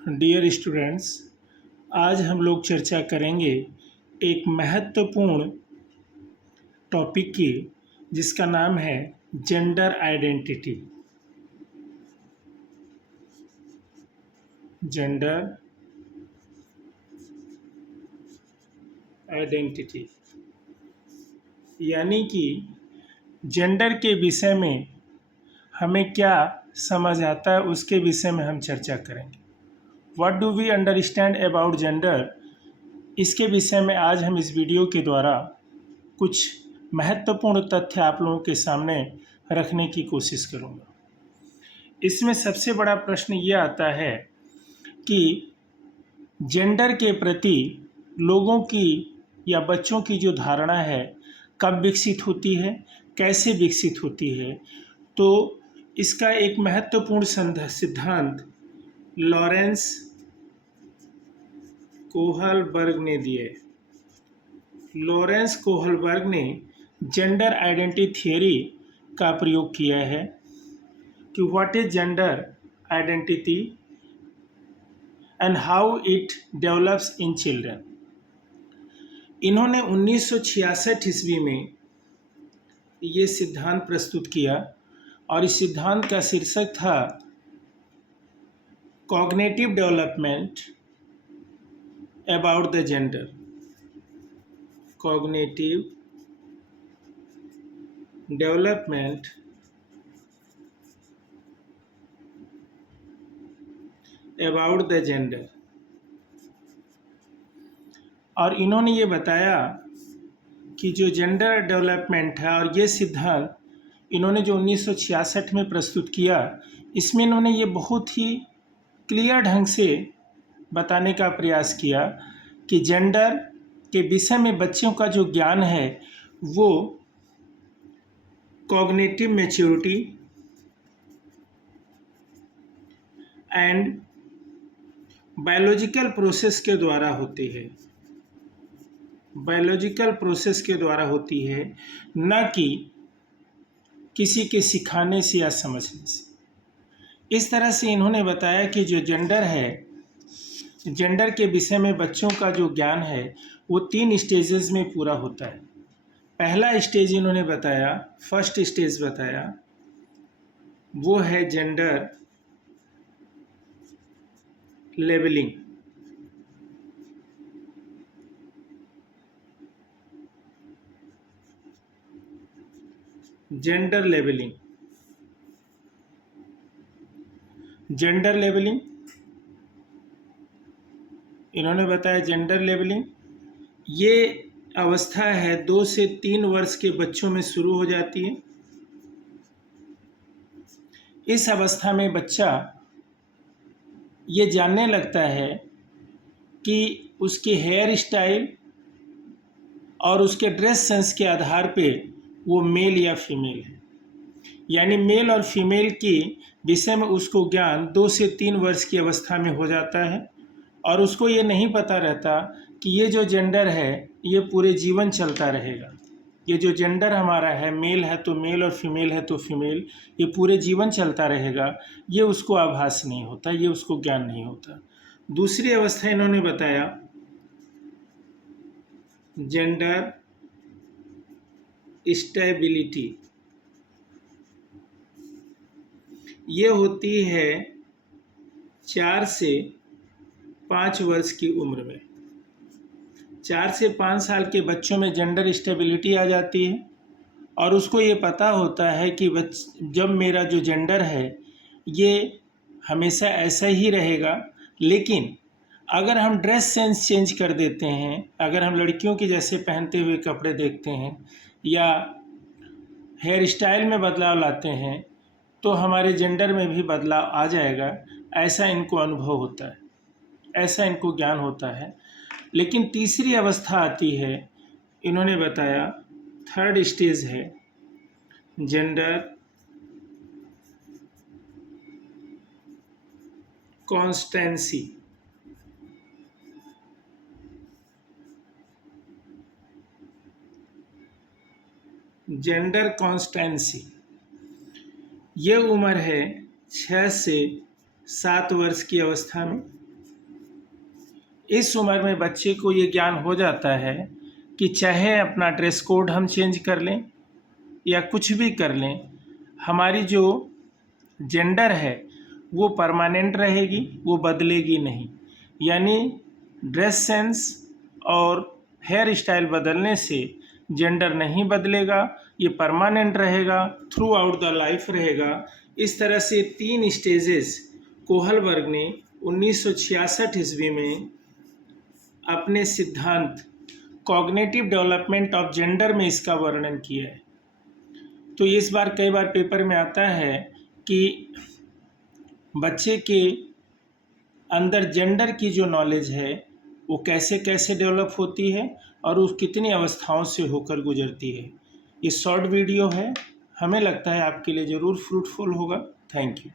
Dear students, आज हम लोग चर्चा करेंगे एक महत्वपूर्ण टॉपिक की, जिसका नाम है जेंडर आइडेंटिटी। जेंडर आइडेंटिटी यानी कि जेंडर के विषय में हमें क्या समझ आता है, उसके विषय में हम चर्चा करेंगे। What do we understand about gender, इसके विषय में आज हम इस वीडियो के द्वारा कुछ महत्वपूर्ण तथ्य आप लोगों के सामने रखने की कोशिश करूँगा। इसमें सबसे बड़ा प्रश्न ये आता है कि जेंडर के प्रति लोगों की या बच्चों की जो धारणा है कब विकसित होती है, कैसे विकसित होती है। तो इसका एक महत्वपूर्ण सिद्धांत लॉरेंस कोहलबर्ग ने दिए। लॉरेंस कोहलबर्ग ने जेंडर आइडेंटिटी थियोरी का प्रयोग किया है कि what is gender identity and how it develops in children. इन्होंने 1966 ईस्वी में ये सिद्धांत प्रस्तुत किया और इस सिद्धांत का शीर्षक था cognitive development about the gender. Cognitive development about the gender. और इन्होंने ये बताया कि जो जेंडर डेवलपमेंट है, और ये सिद्धांत इन्होंने जो 1966 में प्रस्तुत किया, इसमें इन्होंने ये बहुत ही क्लियर ढंग से बताने का प्रयास किया कि जेंडर के विषय में बच्चों का जो ज्ञान है वो cognitive maturity and biological process के द्वारा होती है। बायोलॉजिकल प्रोसेस के द्वारा होती है, न कि किसी के सिखाने से या समझने से। इस तरह से इन्होंने बताया कि जो जेंडर है, जेंडर के विषय में बच्चों का जो ज्ञान है वो 3 स्टेजेस में पूरा होता है। पहला स्टेज इन्होंने बताया, फर्स्ट स्टेज बताया, वो है gender labelling. Gender labelling, gender labelling इन्होंने बताया। जेंडर लेबलिंग ये अवस्था है 2 से 3 वर्ष के बच्चों में शुरू हो जाती है। इस अवस्था में बच्चा ये जानने लगता है कि उसके हेयर स्टाइल और उसके ड्रेस सेंस के आधार पे वो मेल या फीमेल है। यानी मेल और फीमेल के विषय में उसको ज्ञान 2 से 3 वर्ष की अवस्था में हो जाता है, और उसको ये नहीं पता रहता कि ये जो जेंडर है ये पूरे जीवन चलता रहेगा। ये जो जेंडर हमारा है, मेल है तो मेल और फीमेल है तो फीमेल, ये पूरे जीवन चलता रहेगा, ये उसको आभास नहीं होता, ये उसको ज्ञान नहीं होता। दूसरी अवस्था इन्होंने बताया जेंडर स्टेबिलिटी। ये होती है 4 से 5 वर्ष की उम्र में। 4 से 5 साल के बच्चों में जेंडर स्टेबिलिटी आ जाती है, और उसको ये पता होता है कि जब मेरा जो जेंडर है ये हमेशा ऐसा ही रहेगा, लेकिन अगर हम ड्रेस सेंस चेंज कर देते हैं, अगर हम लड़कियों के जैसे पहनते हुए कपड़े देखते हैं या हेयर स्टाइल में बदलाव लाते हैं, तो हमारे जेंडर में भी बदलाव आ जाएगा। ऐसा इनको अनुभव होता है, ऐसा इनको ज्ञान होता है। लेकिन तीसरी अवस्था आती है, इन्होंने बताया थर्ड स्टेज है जेंडर कॉन्स्टेंसी। जेंडर कॉन्स्टेंसी ये उम्र है 6 से 7 वर्ष की अवस्था में। इस उम्र में बच्चे को ये ज्ञान हो जाता है कि चाहे अपना ड्रेस कोड हम चेंज कर लें या कुछ भी कर लें, हमारी जो जेंडर है वो परमानेंट रहेगी, वो बदलेगी नहीं। यानी ड्रेस सेंस और हेयर स्टाइल बदलने से जेंडर नहीं बदलेगा, ये परमानेंट रहेगा, थ्रू आउट द लाइफ रहेगा। इस तरह से 3 स्टेजेस कोहलबर्ग ने 1966 ईस्वी में अपने सिद्धांत कॉग्निटिव डेवलपमेंट ऑफ जेंडर में इसका वर्णन किया है। तो इस बार कई बार पेपर में आता है कि बच्चे के अंदर जेंडर की जो नॉलेज है वो कैसे कैसे डेवलप होती है और वो कितनी अवस्थाओं से होकर गुजरती है। ये शॉर्ट वीडियो है, हमें लगता है आपके लिए ज़रूर फ्रूटफुल होगा। Thank you.